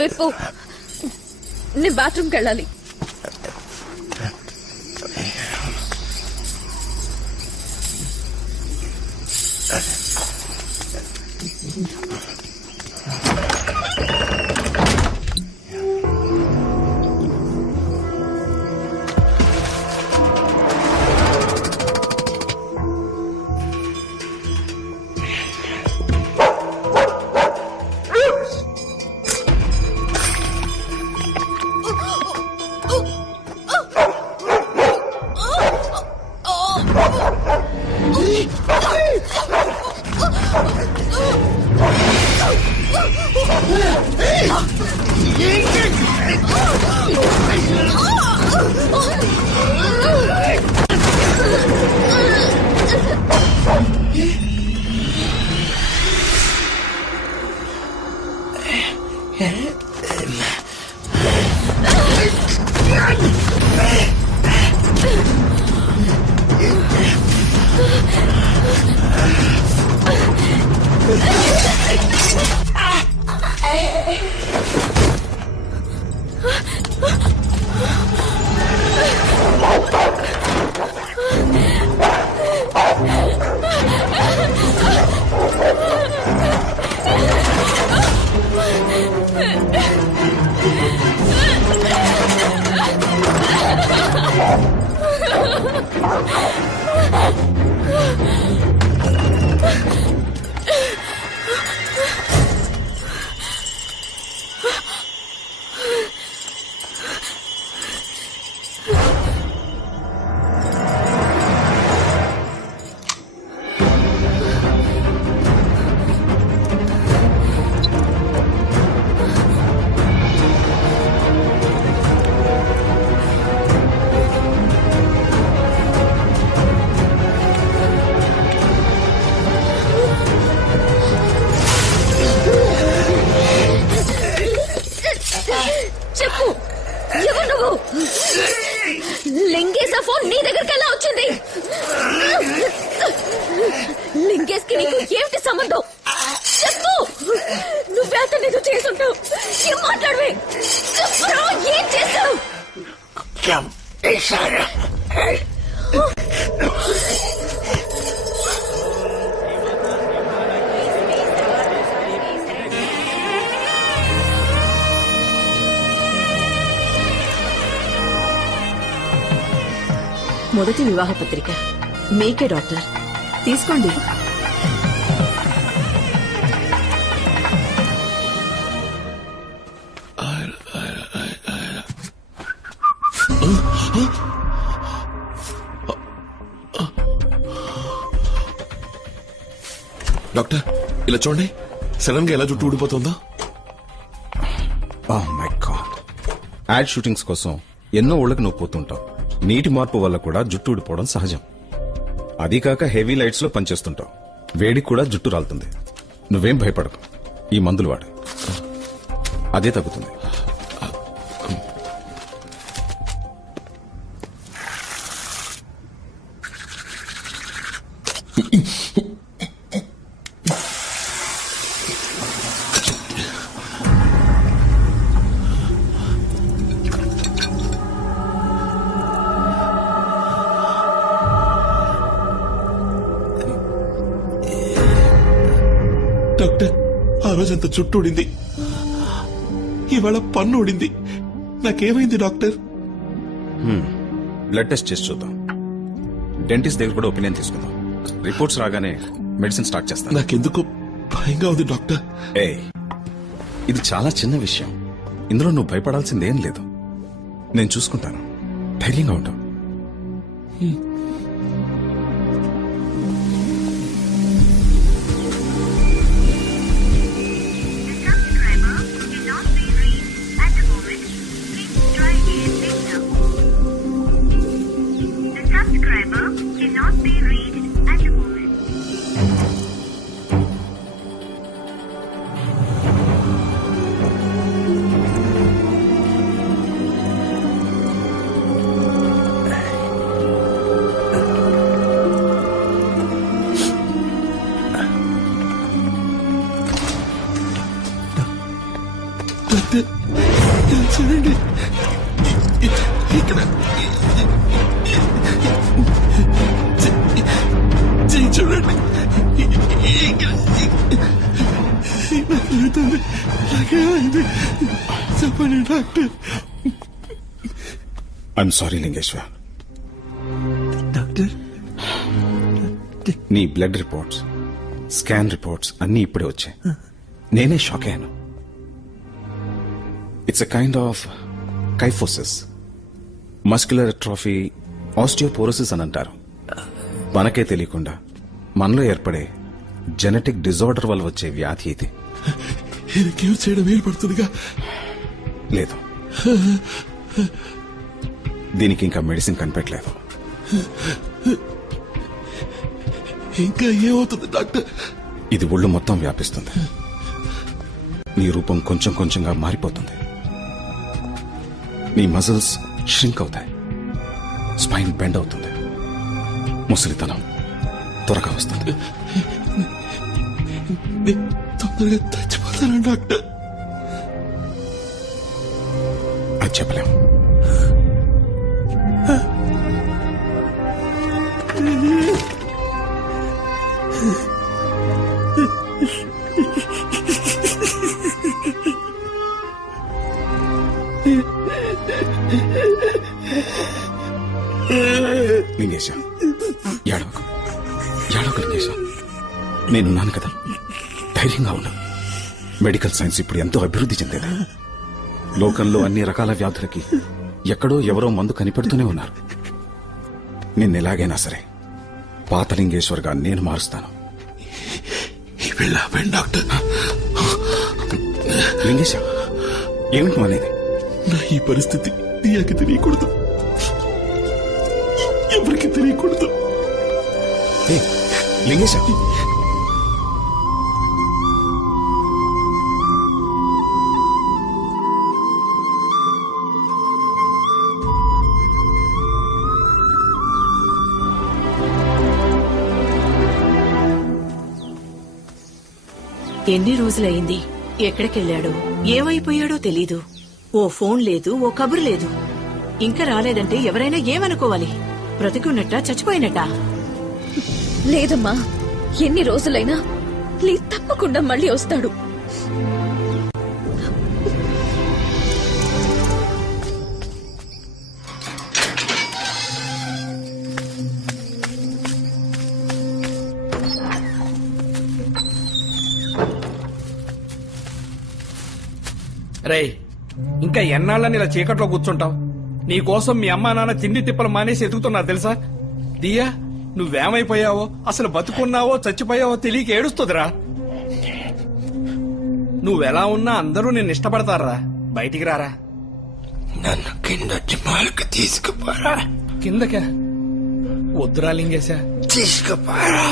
విప్పు. నేను బాత్రూమ్కి వెళ్ళాలి. చెప్పు, ఎవరు నువ్వు? లింగేశా ఫోన్ నీ దగ్గరికి ఎలా వచ్చింది? లింగేష్ కి నీకు ఏమిటి సంబంధం? చెప్పు, నువ్వే అతన్ని ఏదో చేసుంటావు. ఏం మాట్లాడవే? చెప్పురా, ఏం చేశావు? మొదటి వివాహ పత్రిక మీకే డాక్టర్, తీసుకోండి. డాక్టర్, ఇలా చూడండి, సడన్ గా ఎలా జుట్టు ఊడిపోతుందో. Oh my god. Ad shootings కోసం ఎన్నో ఊళ్ళకి నువ్వు పోతుంటావు. నీటి మార్పు వల్ల కూడా జుట్టు ఊడిపోవడం సహజం. అది కాక హెవీ లైట్స్ లో పనిచేస్తుంటావు. వేడికి కూడా జుట్టు రాలుతుంది. నువ్వేం భయపడకు, ఈ మందులు వాడు, అదే తగ్గుతుంది. డాక్టర్, ఆ రోజంత జుట్టు ఊడింది, ఇవాళ పన్ను ఊడింది. నాకేమైంది డాక్టర్? బ్లడ్ టెస్ట్ చేసి చూద్దాం. డెంటిస్ట్ దగ్గర కూడా ఒపీనియన్ తీసుకుందాం. రిపోర్ట్స్ రాగానే మెడిసిన్ స్టార్ట్ చేస్తాను. నాకెందుకు భయంగా ఉంది డాక్టర్. ఇది చాలా చిన్న విషయం. ఇందులో నువ్వు భయపడాల్సిందేం లేదు. నేను చూసుకుంటాను. ధైర్యంగా ఉంటావు. డాక్టర్ ఇలా చూడండి, ఇక్కడ చెయ్యి చూడండి, నాకేమైంది చెప్పండి doctor. I'm sorry Lingeshwar. Doctor నీ బ్లడ్ రిపోర్ట్స్, స్కాన్ రిపోర్ట్స్ అన్నీ ఇప్పుడే వచ్చాయి. నేనే షాక్ అయ్యాను. It's a kind of kyphosis, muscular atrophy, osteoporosis అని అంటారు. మనకే తెలియకుండా మనలో ఏర్పడే జెనెటిక్ డిజార్డర్ వల్ల వచ్చే వ్యాధి ఇది. ఇది క్యూర్ చేయడం వీలు పడుతుందిగా? లేదు, దీనికి ఇంకా మెడిసిన్ కనిపెట్టలేదు. ఇంకా ఏమవుతుంది డాక్టర్? ఇది ఒళ్ళు మొత్తం వ్యాపిస్తుంది. నీ రూపం కొంచెం కొంచెంగా మారిపోతుంది. నీ మజిల్స్ ష్రింక్ అవుతాయి, స్పైన్ బెండ్ అవుతుంది, ముసలితనం త్వరగా వస్తుంది. తొందరగా చచ్చిపోతాను డాక్టర్. అది చెప్పలేం. లింగేశ, ఏడవకు లింగేశ, నేనున్నాను కదా, ధైర్యంగా ఉన్నా. మెడికల్ సైన్స్ ఇప్పుడు ఎంతో అభివృద్ధి చెందేది. లోకంలో అన్ని రకాల వ్యాధులకి ఎక్కడో ఎవరో మందు కనిపెడుతూనే ఉన్నారు. నిన్నెలాగైనా సరే పాత లింగేశ్వర్గా నేను మారుస్తాను. డాక్టర్ లింగేశ, ఏమిటి అనేది? నా ఈ పరిస్థితి నీకు తెలియకూడదు, ఎవరికి తెలియకూడదు. లింగేశ, ఎన్ని రోజులైంది? ఎక్కడికెళ్ళాడో, ఏమైపోయాడో తెలీదు. ఓ ఫోన్ లేదు, ఓ కబురు లేదు. ఇంకా రాలేదంటే ఎవరైనా ఏమనుకోవాలి? బ్రతికున్నట్టా చచ్చిపోయినట్టా? లేదమ్మా, ఎన్ని రోజులైనా ప్లీజ్ తప్పకుండా మళ్ళీ వస్తాడు. రే, ఇంకా ఎన్నాళ్ళని ఇలా చీకట్లో కూర్చుంటావు? నీకోసం మీ అమ్మా నాన్న తిండి తిప్పలు మానేసి ఎదుగుతున్నారు తెలుసా? దియా, నువ్వేమైపోయావో, అసలు బతుకున్నావో చచ్చిపోయావో తెలియక ఏడుస్తుందిరా. నువ్వెలా ఉన్నా అందరూ నిన్ను ఇష్టపడతారా. బయటికి రారా. నన్ను కిందకి మాల్కి తీసుకుపోరా. కిందకా? వద్దురా లింగేశా. తీసుకుపోరా.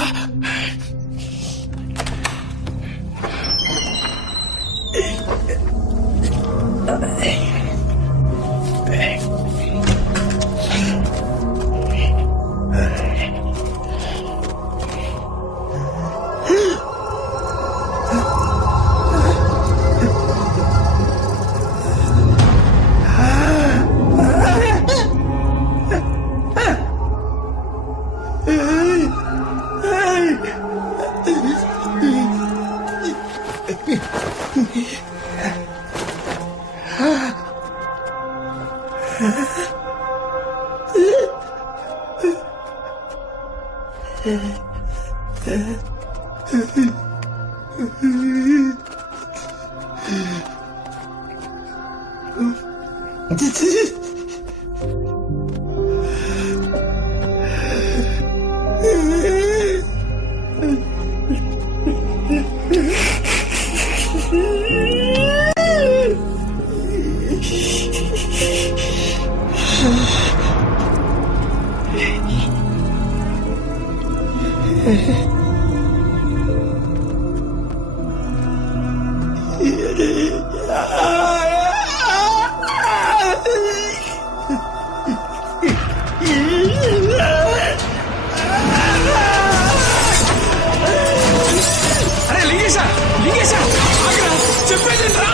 అరే లింగేశా, లింగేశా, ఆగ్రా, చెప్పేది రా.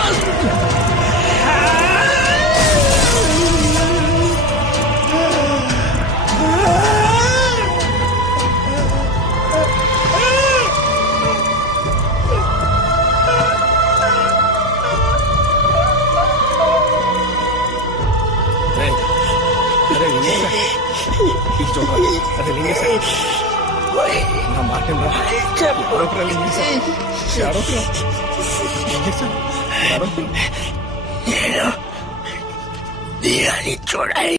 ఇది చూడరా. అరే లింగేశ, నా మాట వినరా. ఎవరొకరా లింగేశ, ఎవరొకరా. లింగేశ, ఎవరొకరా. నేను దీరాన్ని చూడాలి.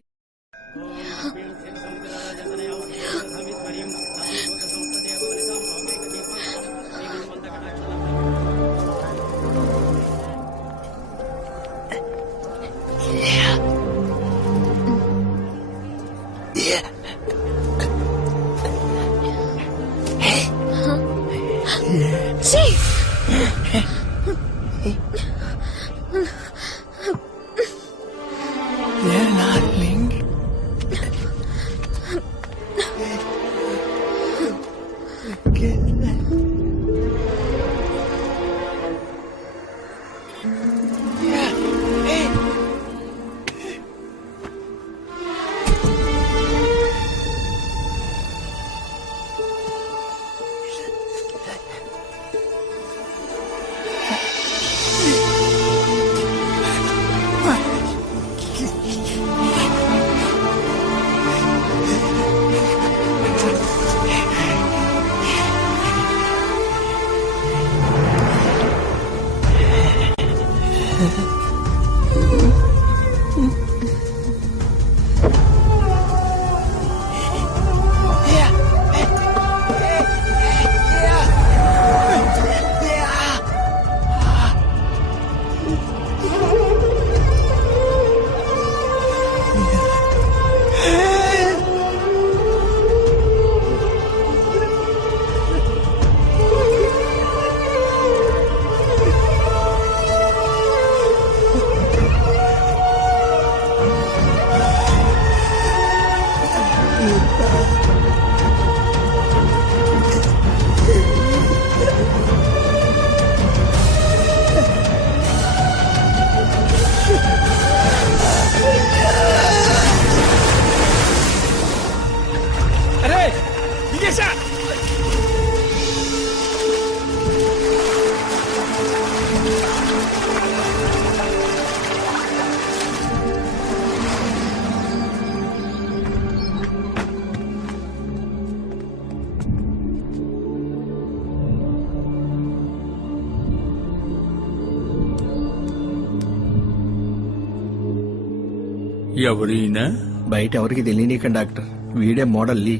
ఎవరైనా బయట ఎవరికి తెలియనీకండి డాక్టర్. వీడే మోడల్ లీ.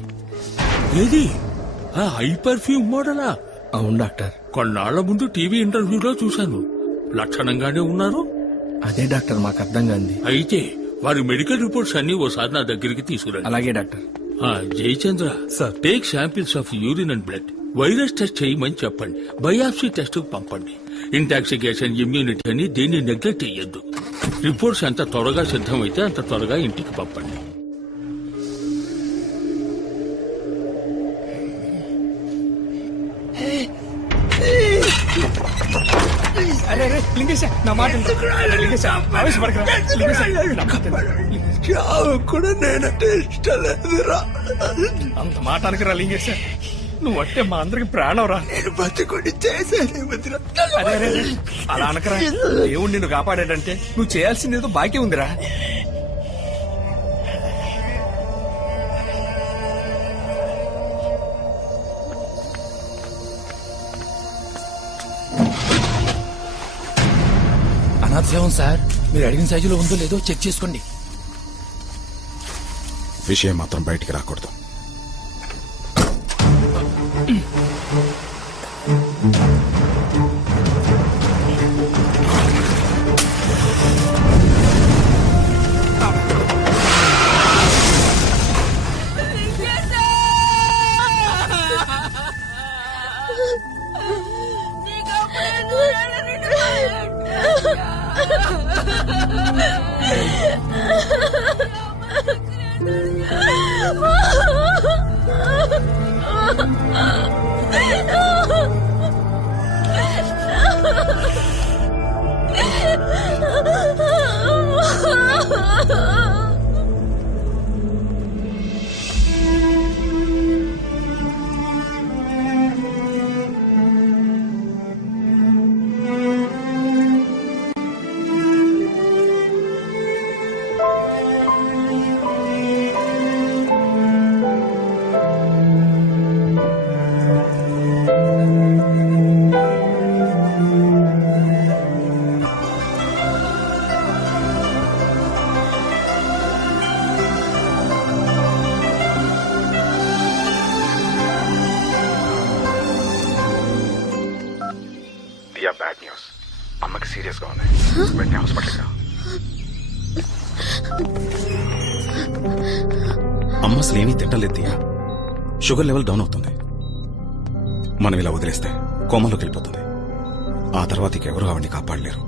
ఏది ఆ హై పర్ఫ్యూమ్ మోడలా? అవును డాక్టర్. కొన్నాళ్ల ముందు టీవీ ఇంటర్వ్యూలో చూశాను. లక్షణంగానే ఉన్నారు. అదే డాక్టర్ మాకు అర్థం కాంది. అయితే వారి మెడికల్ రిపోర్ట్స్ అన్ని ఓసారి నా దగ్గరికి తీసుకురండి. అలాగే doctor. Jayachandra sir, take samples of urine and blood. Virus test చేయమని చెప్పండి. బయాప్సీ టెస్ట్ పంపండి. ఇంటాక్సికేషన్, ఇమ్యూనిటీ అని దీన్ని నెగ్లెక్ట్ చెయ్యొద్దు. రిపోర్ట్స్ ఎంత త్వరగా సిద్ధమైతే అంత త్వరగా ఇంటికి పంపండి. అరే లింగేశ, నా మాట లింగేశ, ఆవేశపడకరా. చావు కూడా నేనంటే ఇష్టం లేదురా. అంత మాట అనకరా లింగేశ. నువ్వు అంటే మా అందరికి ప్రాణం రా. నేను బతుకుని చేశాను. అరే అలా అనకరా. దేవుడు నిన్ను కాపాడాడంటే నువ్వు చేయాల్సిందేదో బాకీ ఉందిరా. అనాథసేవం సార్, మీరు అడిగిన సైజులో ఉందో లేదో చెక్ చేసుకోండి. విషయం మాత్రం బయటికి రాకూడదు. బాధపడలేరా? అమ్మ అసలు ఏమీ తింటలేదు దియా. షుగర్ లెవెల్ డౌన్ అవుతుంది. మనం ఇలా వదిలేస్తే కోమలోకి వెళ్ళిపోతుంది. ఆ తర్వాత ఇక ఎవరు ఆవిడ్ని కాపాడలేరు.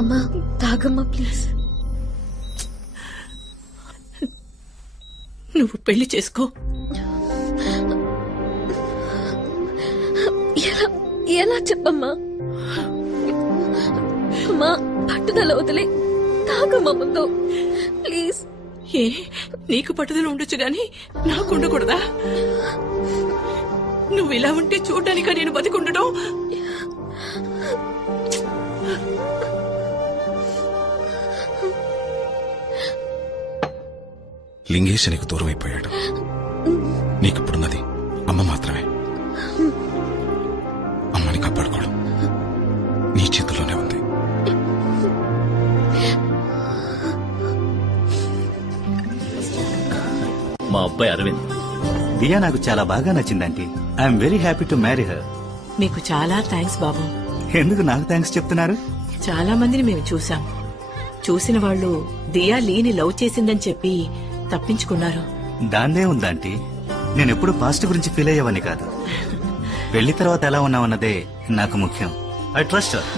అమ్మా తాగమ్మా ప్లీజ్. నువ్వు పెళ్లి చేసుకో. ఎలా ఎలా చెప్పమ్మా? అమ్మా పట్టుదల వదిలే తాగమ్మా ముందు ప్లీజ్. ఏ నీకు పట్టుదల ఉండొచ్చు గాని నాకు ఉండకూడదా? నువ్వు ఇలా ఉంటే చూడ్డానిక నేను బతికుండడం? లింగేష్ నీకు దూరం అయిపోయాడు. నీకిప్పుడున్నది అమ్మ మాత్రమే. అమ్మని కాపాడుకోవడం నీ చేతుల్లోనే ఉంది. మా అబ్బాయి అరవింద్. దియా నాకు చాలా బాగా నచ్చిందంటీ. I'm very happy to marry her. నీకు చాలా థ్యాంక్స్ బాబు. ఎందుకు నాకు థ్యాంక్స్ చెప్తున్నారు? చాలా మందిని మేము చూసాం. చూసిన వాళ్ళు దియా లీని లవ్ చేసిందని చెప్పి తప్పించుకున్నారు. దాన్నే ఉందంటీ. నేనెప్పుడు పాస్ట్ గురించి ఫీల్ అయ్యేవాని కాదు. పెళ్లి తర్వాత ఎలా ఉన్నావన్నదే నాకు ముఖ్యం. I trust her.